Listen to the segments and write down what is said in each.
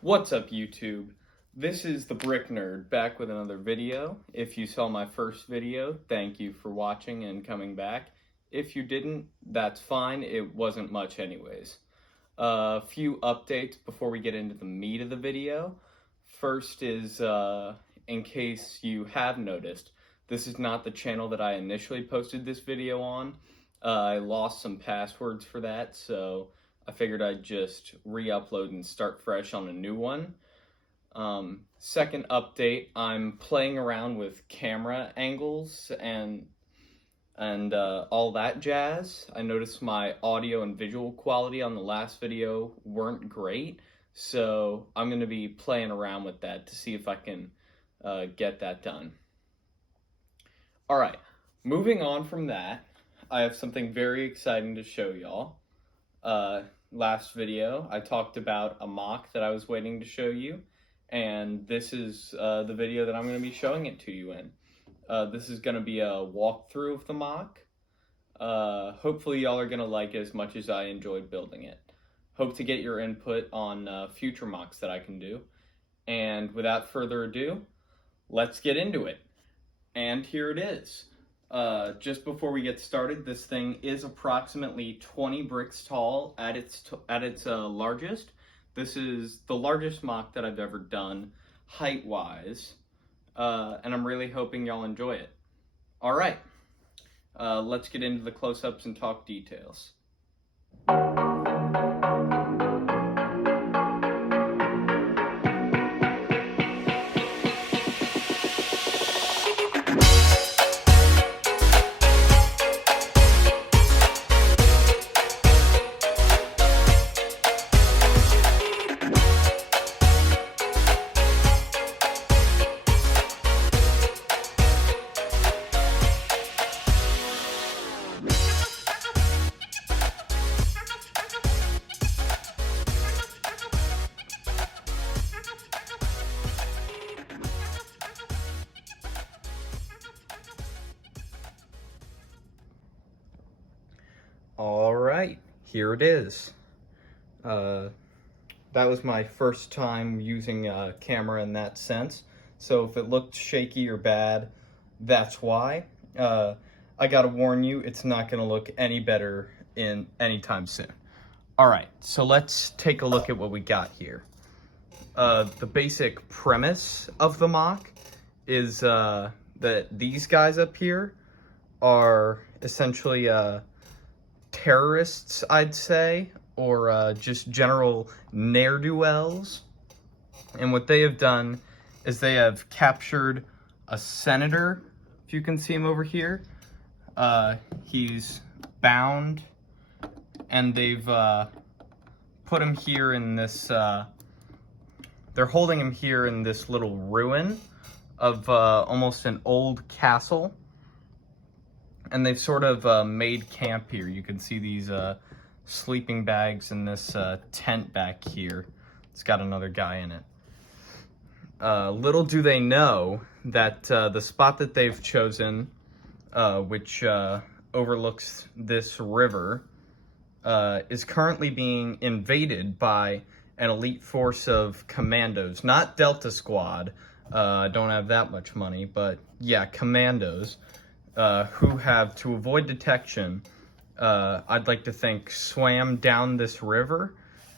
What's up, YouTube? This is the Brick Nerd back with another video. If you saw my first video, thank you for watching and coming back. If you didn't, that's fine. It wasn't much anyways. A few updates before we get into the meat of the video. First is, in case you have noticed, this is not the channel that I initially posted this video on. I lost some passwords for that, so I figured I'd just re-upload and start fresh on a new one. Second update, I'm playing around with camera angles and all that jazz. I noticed my audio and visual quality on the last video weren't great, so I'm going to be playing around with that to see if I can get that done. Alright, moving on from that, I have something very exciting to show y'all. Last video, I talked about a mock that I was waiting to show you, and this is the video that I'm going to be showing it to you in. This is going to be a walkthrough of the mock. Hopefully y'all are going to like it as much as I enjoyed building it. Hope to get your input on future mocks that I can do. And without further ado, let's get into it. And here it is. Just before we get started, this thing is approximately 20 bricks tall at its largest. This is the largest mock that I've ever done, height-wise, and I'm really hoping y'all enjoy it. All right, let's get into the close-ups and talk details. All right, here it is. That was my first time using a camera in that sense. So if it looked shaky or bad, that's why. I gotta warn you, it's not gonna look any better in anytime soon. All right, so let's take a look at what we got here. The basic premise of the mock is that these guys up here are essentially terrorists, I'd say, or just general ne'er-do-wells. And what they have done is they have captured a senator, if you can see him over here. He's bound, and they've put him here in this, they're holding him here in this little ruin of almost an old castle. And they've sort of made camp here. You can see these sleeping bags and this tent back here. It's got another guy in it. Little do they know that the spot that they've chosen, which overlooks this river, is currently being invaded by an elite force of commandos. Not Delta Squad. Don't have that much money, but yeah, commandos. Who have, to avoid detection, I'd like to think, swam down this river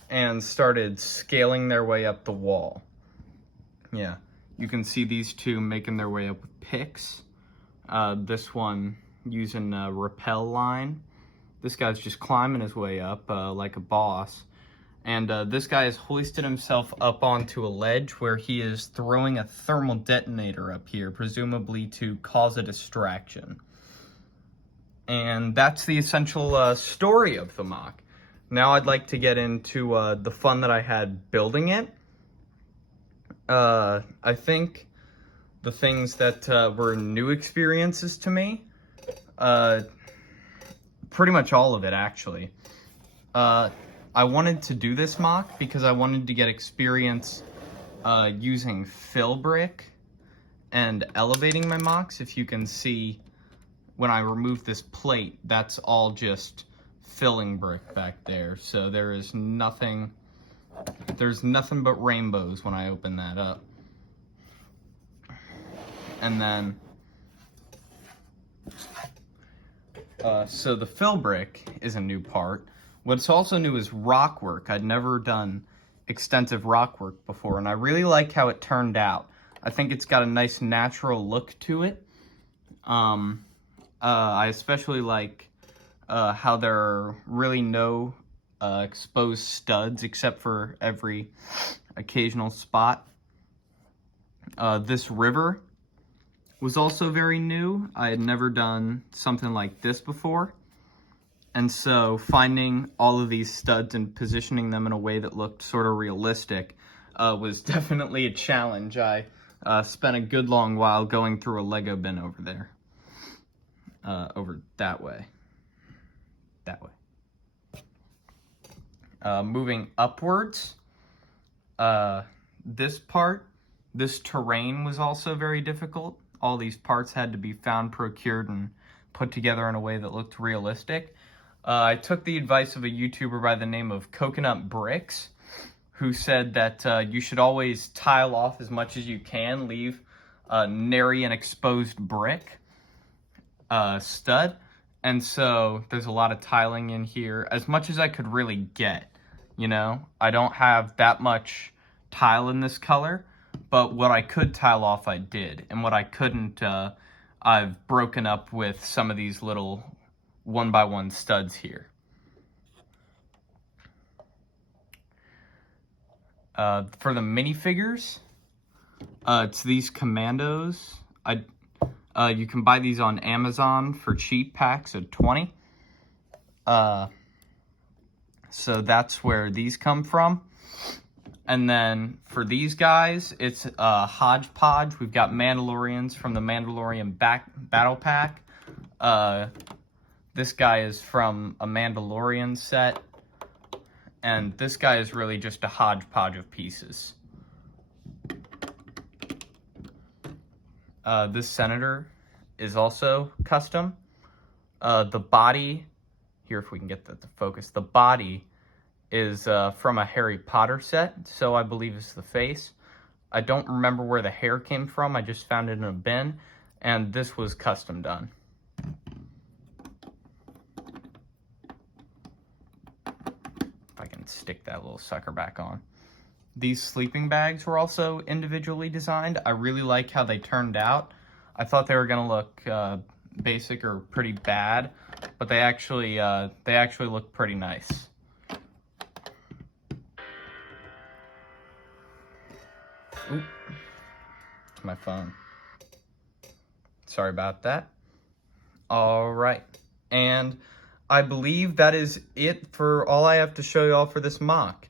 and started scaling their way up the wall. Yeah, you can see these two making their way up with picks. This one using a rappel line. This guy's just climbing his way up like a boss. And this guy has hoisted himself up onto a ledge where he is throwing a thermal detonator up here, presumably to cause a distraction. And that's the essential story of the mock. Now I'd like to get into the fun that I had building it. I think the things that were new experiences to me, pretty much all of it actually. I wanted to do this mock because I wanted to get experience using fill brick and elevating my mocks. If you can see, when I remove this plate, that's all just filling brick back there. So there is nothing There's nothing but rainbows when I open that up. And then, so the fill brick is a new part. What's also new is rock work. I'd never done extensive rock work before, and I really like how it turned out. I think it's got a nice natural look to it. I especially like how there are really no exposed studs except for every occasional spot. This river was also very new. I had never done something like this before. And so finding all of these studs and positioning them in a way that looked sort of realistic was definitely a challenge. I spent a good long while going through a Lego bin over there. Over that way. That way. Moving upwards, this terrain was also very difficult. All these parts had to be found, procured, and put together in a way that looked realistic. I took the advice of a YouTuber by the name of Coconut Bricks, who said that you should always tile off as much as you can, leave nary an exposed brick stud. And so there's a lot of tiling in here, as much as I could really get, you know? I don't have that much tile in this color, but what I could tile off, I did. And what I couldn't, I've broken up with some of these little 1x1 studs here. For the minifigures, it's these Commandos. You can buy these on Amazon for cheap packs of 20. So that's where these come from. And then for these guys, it's hodgepodge. We've got Mandalorians from the Mandalorian Battle Pack. This guy is from a Mandalorian set. And this guy is really just a hodgepodge of pieces. This Senator is also custom. The body, here if we can get that to focus, the body is from a Harry Potter set, so I believe it's the face. I don't remember where the hair came from, I just found it in a bin, and this was custom done. If I can stick that little sucker back on. These sleeping bags were also individually designed. I really like how they turned out. I thought they were gonna look basic or pretty bad, but they actually look pretty nice. Oop, it's my phone. Sorry about that. All right, and I believe that is it for all I have to show y'all for this mock.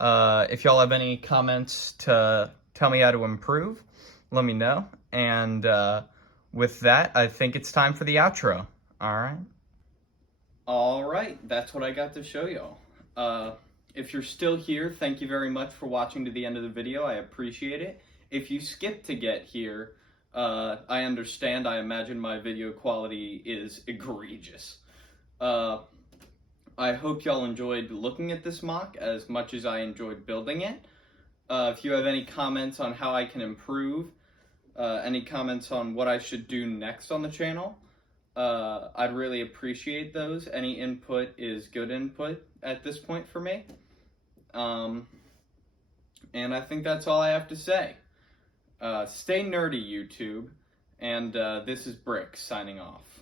If y'all have any comments to tell me how to improve, let me know. And with that, I think it's time for the outro. All right, that's what I got to show y'all. If you're still here, thank you very much for watching to the end of the video. I appreciate it. If you skipped to get here, I understand. I imagine my video quality is egregious. I hope y'all enjoyed looking at this mock as much as I enjoyed building it. If you have any comments on how I can improve, any comments on what I should do next on the channel, I'd really appreciate those. Any input is good input at this point for me. And I think that's all I have to say. Stay nerdy, YouTube. And this is Brick signing off.